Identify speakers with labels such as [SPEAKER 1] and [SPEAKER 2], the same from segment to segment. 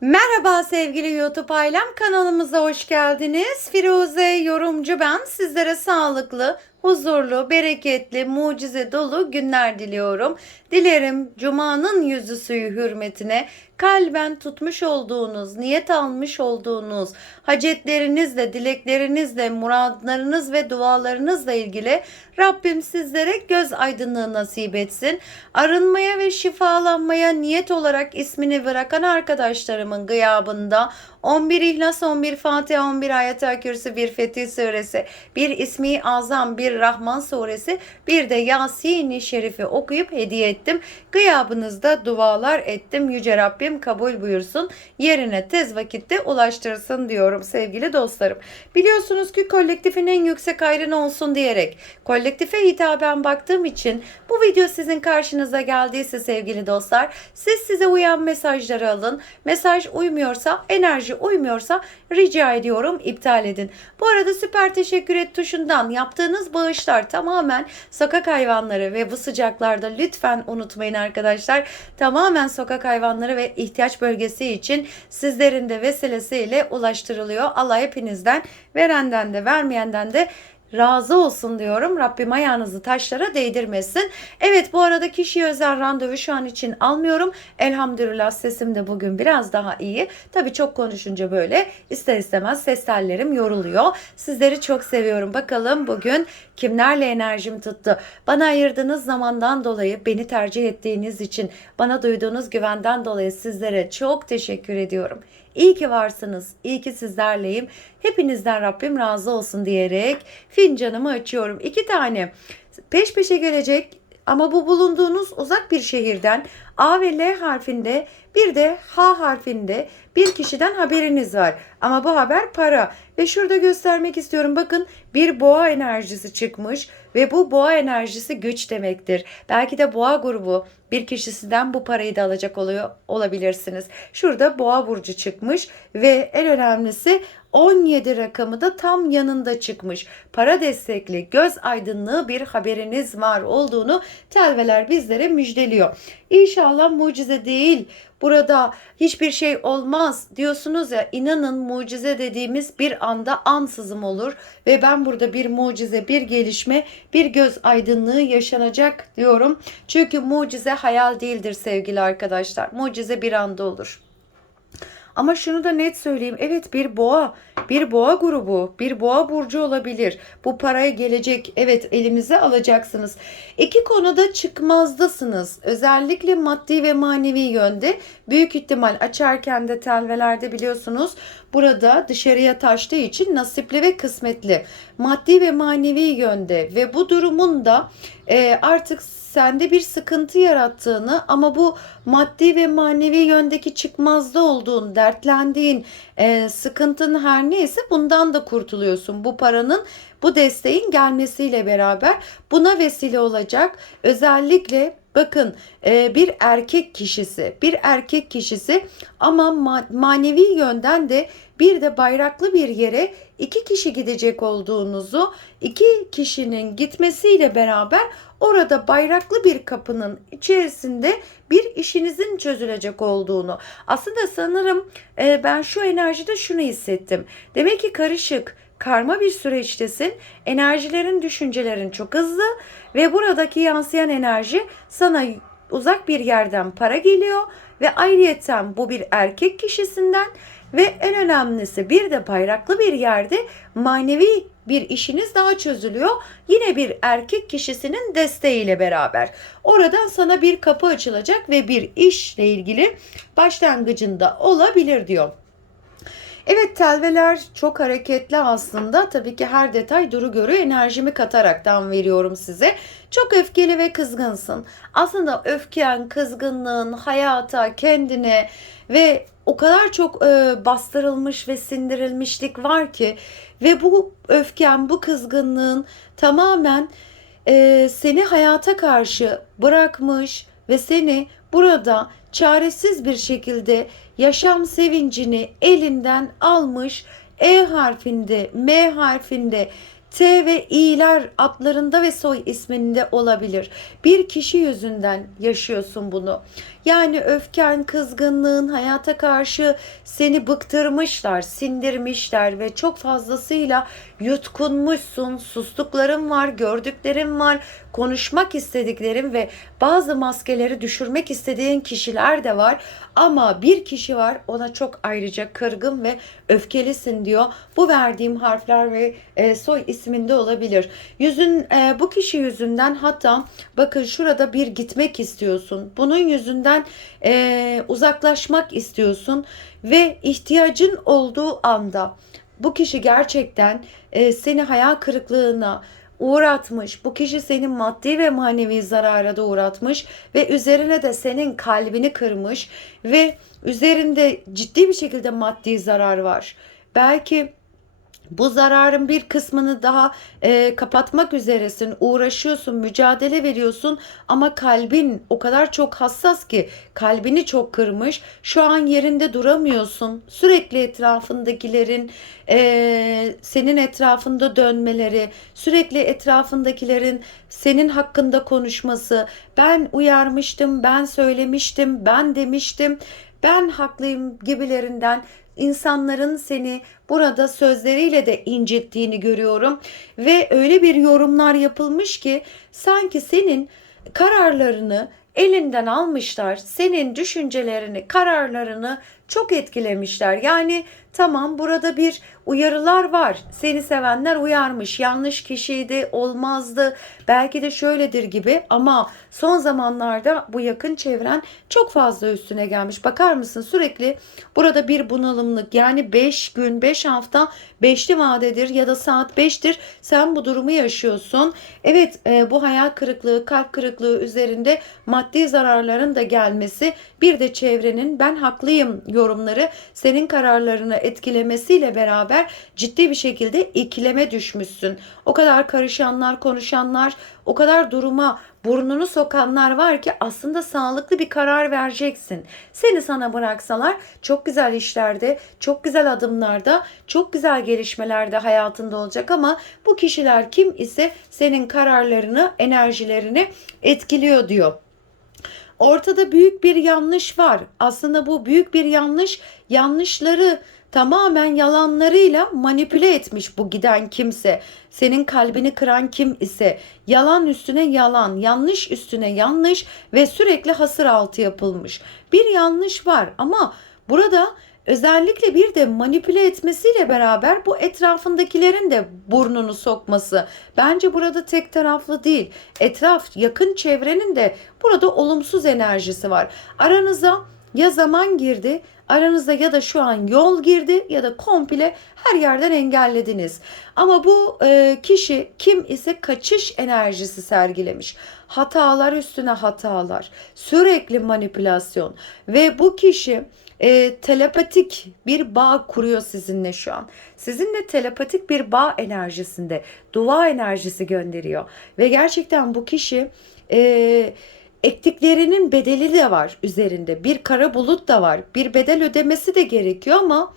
[SPEAKER 1] Merhaba sevgili YouTube ailem kanalımıza hoş geldiniz. Firuze yorumcu ben. Sizlere sağlıklı, huzurlu, bereketli, mucize dolu günler diliyorum. Dilerim Cuma'nın yüzü suyu hürmetine kalben tutmuş olduğunuz, niyet almış olduğunuz hacetlerinizle, dileklerinizle, muradlarınız ve dualarınızla ilgili Rabbim sizlere göz aydınlığı nasip etsin. Arınmaya ve şifalanmaya niyet olarak ismini bırakan arkadaşlarımın gıyabında 11 İhlas, 11 Fatiha, 11 Ayet-i Kürsü, bir Fetih Suresi, bir İsmi Azam, bir Rahman Suresi, bir de Yasin-i Şerif'i okuyup hediye ettim. Gıyabınızda dualar ettim. Yüce Rabbim kabul buyursun. Yerine tez vakitte ulaştırsın diyorum sevgili dostlarım. Biliyorsunuz ki kolektifin en yüksek ayrını olsun diyerek kolektife hitaben baktığım için bu video sizin karşınıza geldiyse sevgili dostlar siz size uyan mesajları alın. Mesaj uymuyorsa enerji uymuyorsa rica ediyorum iptal edin. Bu arada süper teşekkür et tuşundan yaptığınız bağışlar tamamen sokak hayvanları ve bu sıcaklarda lütfen unutmayın arkadaşlar. Tamamen sokak hayvanları ve ihtiyaç bölgesi için sizlerin de vesilesiyle ulaştırılıyor. Allah hepinizden verenden de vermeyenden de razı olsun diyorum. Rabbim ayağınızı taşlara değdirmesin. Evet bu arada kişiye özel randevu şu an için almıyorum. Elhamdülillah sesim de bugün biraz daha iyi. Tabii çok konuşunca böyle ister istemez ses tellerim yoruluyor. Sizleri çok seviyorum. Bakalım bugün kimlerle enerjim tuttu. Bana ayırdığınız zamandan dolayı, beni tercih ettiğiniz için, bana duyduğunuz güvenden dolayı sizlere çok teşekkür ediyorum. İyi ki varsınız. İyi ki sizlerleyim. Hepinizden Rabbim razı olsun diyerek fincanımı açıyorum. İki tane peş peşe gelecek ama bu bulunduğunuz uzak bir şehirden A ve L harfinde bir de H harfinde bir kişiden haberiniz var. Ama bu haber para. Ve şurada göstermek istiyorum. Bakın bir boğa enerjisi çıkmış ve bu boğa enerjisi güç demektir. Belki de boğa grubu bir kişisinden bu parayı da alacak oluyor olabilirsiniz. Şurada boğa burcu çıkmış ve en önemlisi 17 rakamı da tam yanında çıkmış. Para destekli, göz aydınlığı bir haberiniz var olduğunu telveler bizlere müjdeliyor. İnşallah mucize değil. Burada hiçbir şey olmaz diyorsunuz ya inanın mucize dediğimiz bir anda ansızım olur ve ben burada bir mucize, bir gelişme, bir göz aydınlığı yaşanacak diyorum. Çünkü mucize hayal değildir sevgili arkadaşlar. Mucize bir anda olur. Ama şunu da net söyleyeyim. Evet bir boğa, bir boğa grubu, bir boğa burcu olabilir. Bu paraya gelecek. Evet elimize alacaksınız. İki konuda çıkmazdasınız. Özellikle maddi ve manevi yönde. Büyük ihtimal açarken de telvelerde biliyorsunuz burada dışarıya taştığı için nasipli ve kısmetli. Maddi ve manevi yönde ve bu durumun da e, artık sende bir sıkıntı yarattığını ama bu maddi ve manevi yöndeki çıkmazda olduğun, dertlendiğin e, sıkıntın her neyse bundan da kurtuluyorsun. Bu paranın, bu desteğin gelmesiyle beraber buna vesile olacak. Özellikle Bakın e, bir erkek kişisi, bir erkek kişisi ama ma- manevi yönden de bir de bayraklı bir yere iki kişi gidecek olduğunuzu, iki kişinin gitmesiyle beraber orada bayraklı bir kapının içerisinde bir işinizin çözülecek olduğunu. Aslında sanırım e, ben şu enerjide şunu hissettim. Demek ki karışık, karma bir süreçtesin. Enerjilerin, düşüncelerin çok hızlı ve buradaki yansıyan enerji sana uzak bir yerden para geliyor ve ayrıyeten bu bir erkek kişisinden ve en önemlisi bir de bayraklı bir yerde manevi bir işiniz daha çözülüyor. Yine bir erkek kişisinin desteğiyle beraber. Oradan sana bir kapı açılacak ve bir işle ilgili başlangıcında olabilir diyor. Evet telveler çok hareketli aslında. Tabii ki her detay duru görü enerjimi kataraktan veriyorum size. Çok öfkeli ve kızgınsın. Aslında öfken, kızgınlığın hayata, kendine ve o kadar çok e, bastırılmış ve sindirilmişlik var ki ve bu öfken, bu kızgınlığın tamamen e, seni hayata karşı bırakmış ve seni burada çaresiz bir şekilde yaşam sevincini elinden almış E harfinde, M harfinde, T ve İ'ler adlarında ve soy isminde olabilir. Bir kişi yüzünden yaşıyorsun bunu. Yani öfken, kızgınlığın, hayata karşı seni bıktırmışlar, sindirmişler ve çok fazlasıyla yutkunmuşsun. Sustukların var, gördüklerin var, konuşmak istediklerin ve bazı maskeleri düşürmek istediğin kişiler de var. Ama bir kişi var ona çok ayrıca kırgın ve öfkelisin diyor. Bu verdiğim harfler ve e, soy isminde olabilir. Yüzün e, bu kişi yüzünden hatta bakın şurada bir gitmek istiyorsun. Bunun yüzünden e, uzaklaşmak istiyorsun ve ihtiyacın olduğu anda bu kişi gerçekten e, seni hayal kırıklığına uğratmış. Bu kişi senin maddi ve manevi zarara da uğratmış ve üzerine de senin kalbini kırmış ve üzerinde ciddi bir şekilde maddi zarar var. Belki bu zararın bir kısmını daha e, kapatmak üzeresin, uğraşıyorsun, mücadele veriyorsun ama kalbin o kadar çok hassas ki kalbini çok kırmış. Şu an yerinde duramıyorsun. Sürekli etrafındakilerin e, senin etrafında dönmeleri, sürekli etrafındakilerin senin hakkında konuşması. Ben uyarmıştım, ben söylemiştim, ben demiştim ben haklıyım gibilerinden insanların seni burada sözleriyle de incittiğini görüyorum ve öyle bir yorumlar yapılmış ki sanki senin kararlarını elinden almışlar. Senin düşüncelerini, kararlarını çok etkilemişler. Yani tamam burada bir uyarılar var. Seni sevenler uyarmış. Yanlış kişiydi, olmazdı. Belki de şöyledir gibi ama son zamanlarda bu yakın çevren çok fazla üstüne gelmiş. Bakar mısın sürekli burada bir bunalımlık yani 5 gün, 5 hafta, 5'li vadedir ya da saat 5'tir. Sen bu durumu yaşıyorsun. Evet e, bu hayal kırıklığı, kalp kırıklığı üzerinde maddi zararların da gelmesi bir de çevrenin ben haklıyım yorumları senin kararlarını etkilemesiyle beraber ciddi bir şekilde ikileme düşmüşsün. O kadar karışanlar, konuşanlar, o kadar duruma burnunu sokanlar var ki aslında sağlıklı bir karar vereceksin. Seni sana bıraksalar çok güzel işlerde, çok güzel adımlarda, çok güzel gelişmelerde hayatında olacak ama bu kişiler kim ise senin kararlarını, enerjilerini etkiliyor diyor. Ortada büyük bir yanlış var. Aslında bu büyük bir yanlış. Yanlışları tamamen yalanlarıyla manipüle etmiş bu giden kimse. Senin kalbini kıran kim ise yalan üstüne yalan, yanlış üstüne yanlış ve sürekli hasır altı yapılmış. Bir yanlış var ama burada özellikle bir de manipüle etmesiyle beraber bu etrafındakilerin de burnunu sokması. Bence burada tek taraflı değil. Etraf, yakın çevrenin de burada olumsuz enerjisi var. Aranıza ya zaman girdi, aranızda ya da şu an yol girdi ya da komple her yerden engellediniz. Ama bu e, kişi kim ise kaçış enerjisi sergilemiş. Hatalar üstüne hatalar, sürekli manipülasyon ve bu kişi e, telepatik bir bağ kuruyor sizinle şu an. Sizinle telepatik bir bağ enerjisinde dua enerjisi gönderiyor ve gerçekten bu kişi e, ektiklerinin bedeli de var üzerinde. Bir kara bulut da var. Bir bedel ödemesi de gerekiyor ama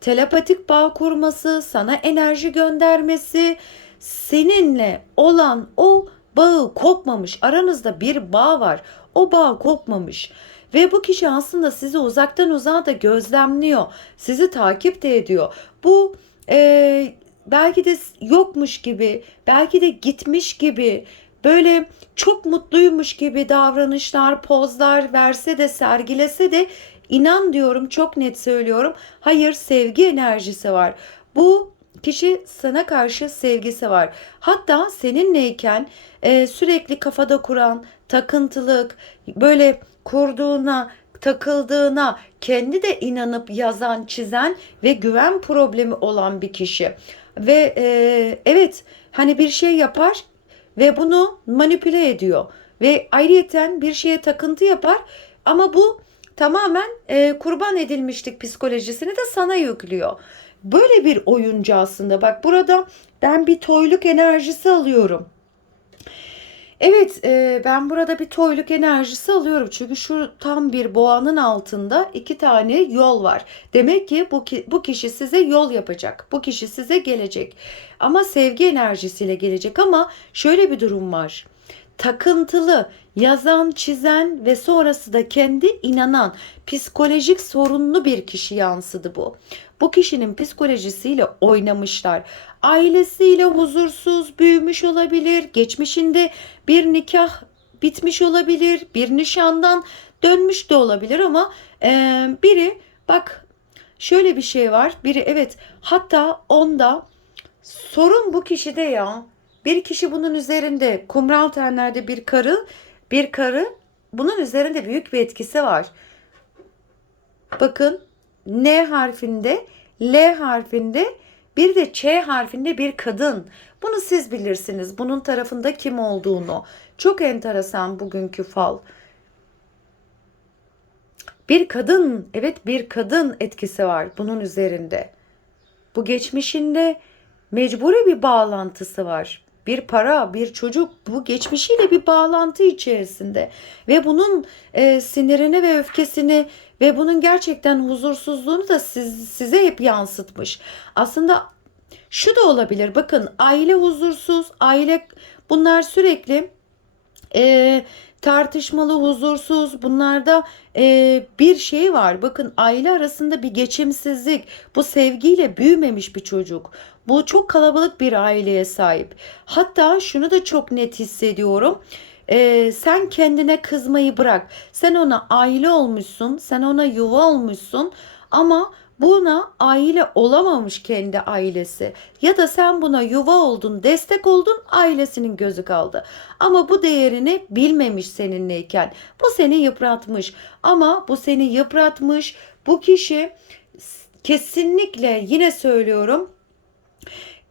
[SPEAKER 1] telepatik bağ kurması, sana enerji göndermesi, seninle olan o bağı kopmamış. Aranızda bir bağ var. O bağ kopmamış. Ve bu kişi aslında sizi uzaktan uzağa da gözlemliyor. Sizi takip de ediyor. Bu e, belki de yokmuş gibi, belki de gitmiş gibi, böyle çok mutluymuş gibi davranışlar, pozlar verse de sergilese de inan diyorum çok net söylüyorum. Hayır sevgi enerjisi var. Bu kişi sana karşı sevgisi var. Hatta seninleyken e, sürekli kafada kuran takıntılık, böyle kurduğuna, takıldığına kendi de inanıp yazan, çizen ve güven problemi olan bir kişi. Ve e, evet hani bir şey yapar ve bunu manipüle ediyor ve ayrıyeten bir şeye takıntı yapar ama bu tamamen e, kurban edilmişlik psikolojisini de sana yüklüyor. Böyle bir oyuncu aslında. Bak burada ben bir toyluk enerjisi alıyorum. Evet e, ben burada bir toyluk enerjisi alıyorum. Çünkü şu tam bir boğanın altında iki tane yol var. Demek ki bu, bu kişi size yol yapacak. Bu kişi size gelecek. Ama sevgi enerjisiyle gelecek ama şöyle bir durum var. takıntılı, yazan, çizen ve sonrası da kendi inanan, psikolojik sorunlu bir kişi yansıdı bu. Bu kişinin psikolojisiyle oynamışlar. Ailesiyle huzursuz büyümüş olabilir. Geçmişinde bir nikah bitmiş olabilir. Bir nişandan dönmüş de olabilir ama e, biri bak şöyle bir şey var. Biri evet hatta onda sorun bu kişide ya. Bir kişi bunun üzerinde kumral tenlerde bir karı bir karı bunun üzerinde büyük bir etkisi var. Bakın N harfinde, L harfinde, bir de Ç harfinde bir kadın. Bunu siz bilirsiniz. Bunun tarafında kim olduğunu. Çok enteresan bugünkü fal. Bir kadın, evet bir kadın etkisi var bunun üzerinde. Bu geçmişinde mecburi bir bağlantısı var. Bir para, bir çocuk bu geçmişiyle bir bağlantı içerisinde ve bunun e, sinirini ve öfkesini ve bunun gerçekten huzursuzluğunu da siz, size hep yansıtmış. Aslında şu da olabilir. Bakın aile huzursuz, aile bunlar sürekli e, tartışmalı, huzursuz. Bunlarda e, bir şey var. Bakın aile arasında bir geçimsizlik. Bu sevgiyle büyümemiş bir çocuk. Bu çok kalabalık bir aileye sahip. Hatta şunu da çok net hissediyorum. Ee, sen kendine kızmayı bırak. Sen ona aile olmuşsun, sen ona yuva olmuşsun ama buna aile olamamış kendi ailesi. Ya da sen buna yuva oldun, destek oldun, ailesinin gözü kaldı. Ama bu değerini bilmemiş seninleyken. Bu seni yıpratmış. Ama bu seni yıpratmış. Bu kişi kesinlikle yine söylüyorum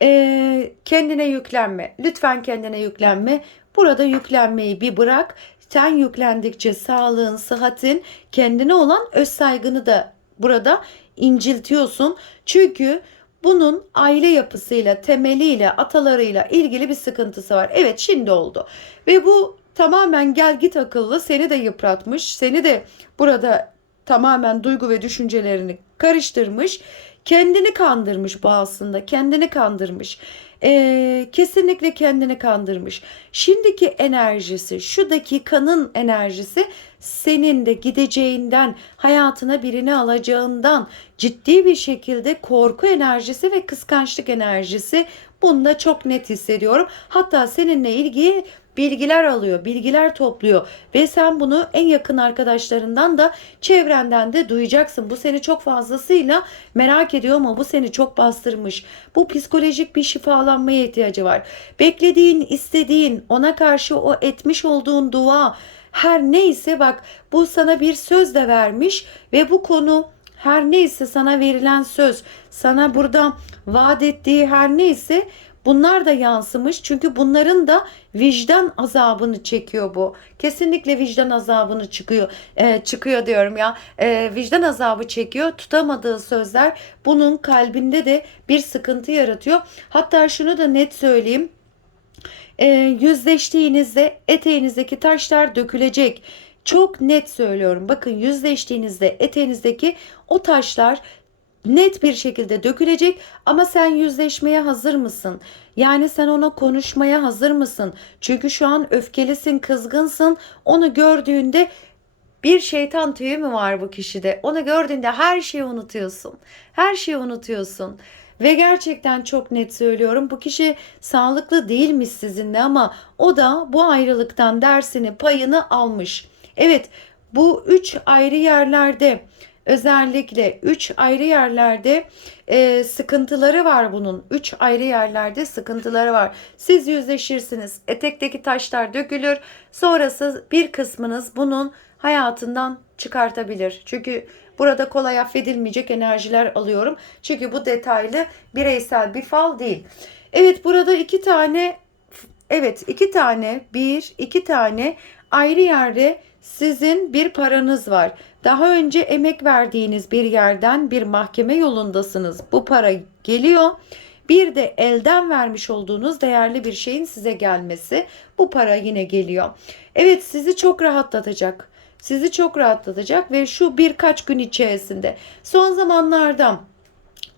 [SPEAKER 1] e, kendine yüklenme. Lütfen kendine yüklenme. Burada yüklenmeyi bir bırak. Sen yüklendikçe sağlığın, sıhhatin, kendine olan öz saygını da burada inciltiyorsun. Çünkü bunun aile yapısıyla, temeliyle, atalarıyla ilgili bir sıkıntısı var. Evet şimdi oldu. Ve bu tamamen gel git akıllı seni de yıpratmış. Seni de burada tamamen duygu ve düşüncelerini karıştırmış. Kendini kandırmış bu aslında. Kendini kandırmış. Ee, kesinlikle kendini kandırmış. Şimdiki enerjisi, şu dakikanın enerjisi senin de gideceğinden, hayatına birini alacağından ciddi bir şekilde korku enerjisi ve kıskançlık enerjisi Bunda çok net hissediyorum. Hatta seninle ilgili bilgiler alıyor, bilgiler topluyor ve sen bunu en yakın arkadaşlarından da çevrenden de duyacaksın. Bu seni çok fazlasıyla merak ediyor ama bu seni çok bastırmış. Bu psikolojik bir şifalanmaya ihtiyacı var. Beklediğin, istediğin, ona karşı o etmiş olduğun dua her neyse bak bu sana bir söz de vermiş ve bu konu her neyse sana verilen söz, sana burada vaat ettiği her neyse Bunlar da yansımış çünkü bunların da vicdan azabını çekiyor bu. Kesinlikle vicdan azabını çıkıyor. E, çıkıyor diyorum ya. E, vicdan azabı çekiyor. Tutamadığı sözler bunun kalbinde de bir sıkıntı yaratıyor. Hatta şunu da net söyleyeyim. E, yüzleştiğinizde eteğinizdeki taşlar dökülecek. Çok net söylüyorum. Bakın yüzleştiğinizde eteğinizdeki o taşlar net bir şekilde dökülecek ama sen yüzleşmeye hazır mısın? Yani sen ona konuşmaya hazır mısın? Çünkü şu an öfkelisin, kızgınsın. Onu gördüğünde bir şeytan tüyü mü var bu kişide? Onu gördüğünde her şeyi unutuyorsun. Her şeyi unutuyorsun. Ve gerçekten çok net söylüyorum bu kişi sağlıklı değilmiş sizinle ama o da bu ayrılıktan dersini payını almış. Evet bu üç ayrı yerlerde özellikle 3 ayrı yerlerde e, sıkıntıları var bunun. 3 ayrı yerlerde sıkıntıları var. Siz yüzleşirsiniz. Etekteki taşlar dökülür. Sonrası bir kısmınız bunun hayatından çıkartabilir. Çünkü burada kolay affedilmeyecek enerjiler alıyorum. Çünkü bu detaylı bireysel bir fal değil. Evet burada iki tane evet iki tane bir iki tane ayrı yerde sizin bir paranız var. Daha önce emek verdiğiniz bir yerden bir mahkeme yolundasınız. Bu para geliyor. Bir de elden vermiş olduğunuz değerli bir şeyin size gelmesi. Bu para yine geliyor. Evet sizi çok rahatlatacak. Sizi çok rahatlatacak ve şu birkaç gün içerisinde son zamanlarda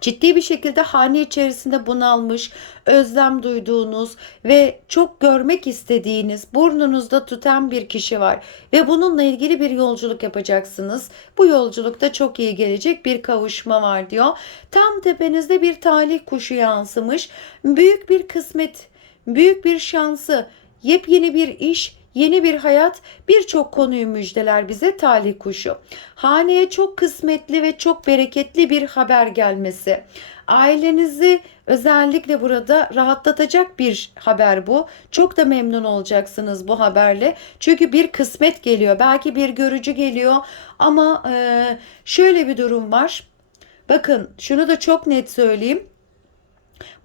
[SPEAKER 1] ciddi bir şekilde hane içerisinde bunalmış, özlem duyduğunuz ve çok görmek istediğiniz, burnunuzda tutan bir kişi var ve bununla ilgili bir yolculuk yapacaksınız. Bu yolculukta çok iyi gelecek bir kavuşma var diyor. Tam tepenizde bir talih kuşu yansımış. Büyük bir kısmet, büyük bir şansı, yepyeni bir iş, yeni bir hayat birçok konuyu müjdeler bize talih kuşu. Haneye çok kısmetli ve çok bereketli bir haber gelmesi. Ailenizi özellikle burada rahatlatacak bir haber bu. Çok da memnun olacaksınız bu haberle. Çünkü bir kısmet geliyor. Belki bir görücü geliyor ama e, şöyle bir durum var. Bakın şunu da çok net söyleyeyim.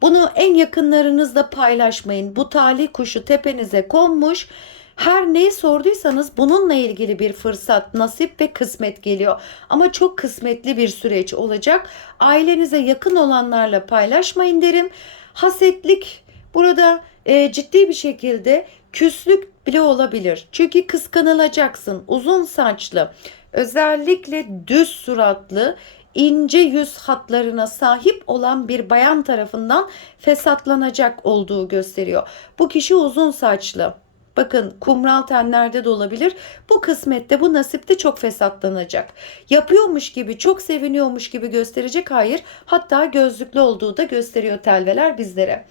[SPEAKER 1] Bunu en yakınlarınızla paylaşmayın. Bu talih kuşu tepenize konmuş. Her neyi sorduysanız bununla ilgili bir fırsat, nasip ve kısmet geliyor. Ama çok kısmetli bir süreç olacak. Ailenize yakın olanlarla paylaşmayın derim. Hasetlik burada e, ciddi bir şekilde küslük bile olabilir. Çünkü kıskanılacaksın. Uzun saçlı, özellikle düz suratlı, ince yüz hatlarına sahip olan bir bayan tarafından fesatlanacak olduğu gösteriyor. Bu kişi uzun saçlı. Bakın kumral tenlerde de olabilir. Bu kısmette bu nasipte çok fesatlanacak. Yapıyormuş gibi çok seviniyormuş gibi gösterecek hayır. Hatta gözlüklü olduğu da gösteriyor telveler bizlere.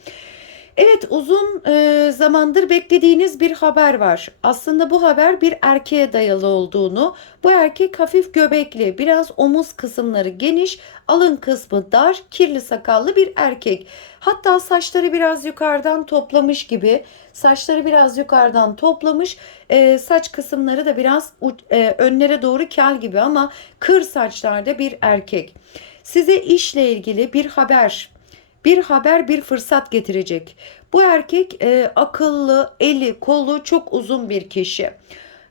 [SPEAKER 1] Evet uzun e, zamandır beklediğiniz bir haber var. Aslında bu haber bir erkeğe dayalı olduğunu, bu erkek hafif göbekli, biraz omuz kısımları geniş, alın kısmı dar, kirli sakallı bir erkek. Hatta saçları biraz yukarıdan toplamış gibi, saçları biraz yukarıdan toplamış, e, saç kısımları da biraz e, önlere doğru kel gibi ama kır saçlarda bir erkek. Size işle ilgili bir haber bir haber bir fırsat getirecek. Bu erkek e, akıllı, eli, kolu çok uzun bir kişi.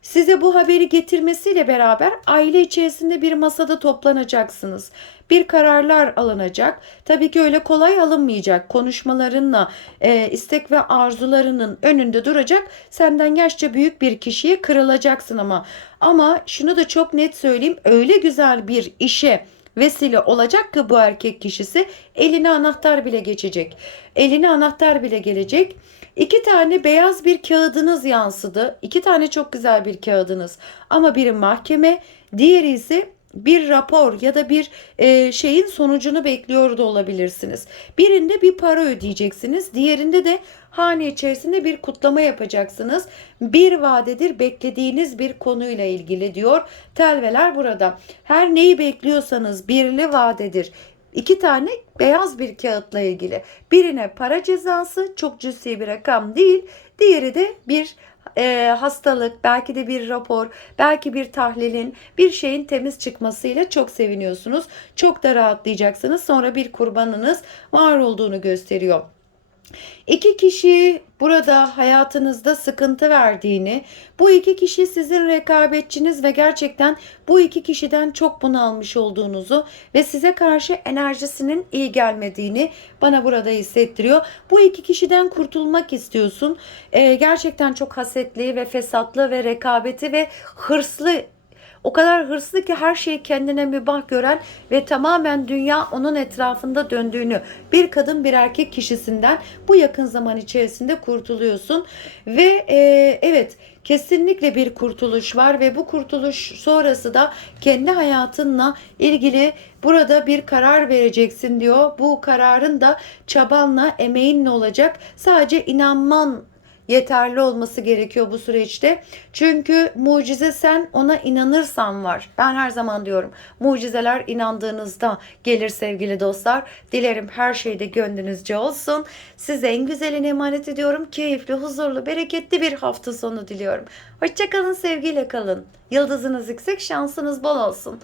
[SPEAKER 1] Size bu haberi getirmesiyle beraber aile içerisinde bir masada toplanacaksınız. Bir kararlar alınacak. Tabii ki öyle kolay alınmayacak. Konuşmalarınla, e, istek ve arzularının önünde duracak. Senden yaşça büyük bir kişiye kırılacaksın ama. Ama şunu da çok net söyleyeyim. Öyle güzel bir işe vesile olacak ki bu erkek kişisi eline anahtar bile geçecek. Eline anahtar bile gelecek. İki tane beyaz bir kağıdınız yansıdı. İki tane çok güzel bir kağıdınız. Ama biri mahkeme, diğeri ise bir rapor ya da bir e, şeyin sonucunu bekliyor da olabilirsiniz. Birinde bir para ödeyeceksiniz, diğerinde de hane içerisinde bir kutlama yapacaksınız. Bir vadedir beklediğiniz bir konuyla ilgili diyor. Telveler burada. Her neyi bekliyorsanız birli vadedir. İki tane beyaz bir kağıtla ilgili. Birine para cezası çok cüzi bir rakam değil. Diğeri de bir e, hastalık, belki de bir rapor, belki bir tahlilin, bir şeyin temiz çıkmasıyla çok seviniyorsunuz. Çok da rahatlayacaksınız. Sonra bir kurbanınız var olduğunu gösteriyor. İki kişi burada hayatınızda sıkıntı verdiğini, bu iki kişi sizin rekabetçiniz ve gerçekten bu iki kişiden çok bunalmış olduğunuzu ve size karşı enerjisinin iyi gelmediğini bana burada hissettiriyor. Bu iki kişiden kurtulmak istiyorsun. Ee, gerçekten çok hasetli ve fesatlı ve rekabeti ve hırslı o kadar hırslı ki her şeyi kendine mübah gören ve tamamen dünya onun etrafında döndüğünü bir kadın bir erkek kişisinden bu yakın zaman içerisinde kurtuluyorsun. Ve e, evet kesinlikle bir kurtuluş var ve bu kurtuluş sonrası da kendi hayatınla ilgili burada bir karar vereceksin diyor. Bu kararın da çabanla, emeğinle olacak. Sadece inanman yeterli olması gerekiyor bu süreçte. Çünkü mucize sen ona inanırsan var. Ben her zaman diyorum mucizeler inandığınızda gelir sevgili dostlar. Dilerim her şeyde gönlünüzce olsun. Size en güzelini emanet ediyorum. Keyifli, huzurlu, bereketli bir hafta sonu diliyorum. Hoşçakalın, sevgiyle kalın. Yıldızınız yüksek, şansınız bol olsun.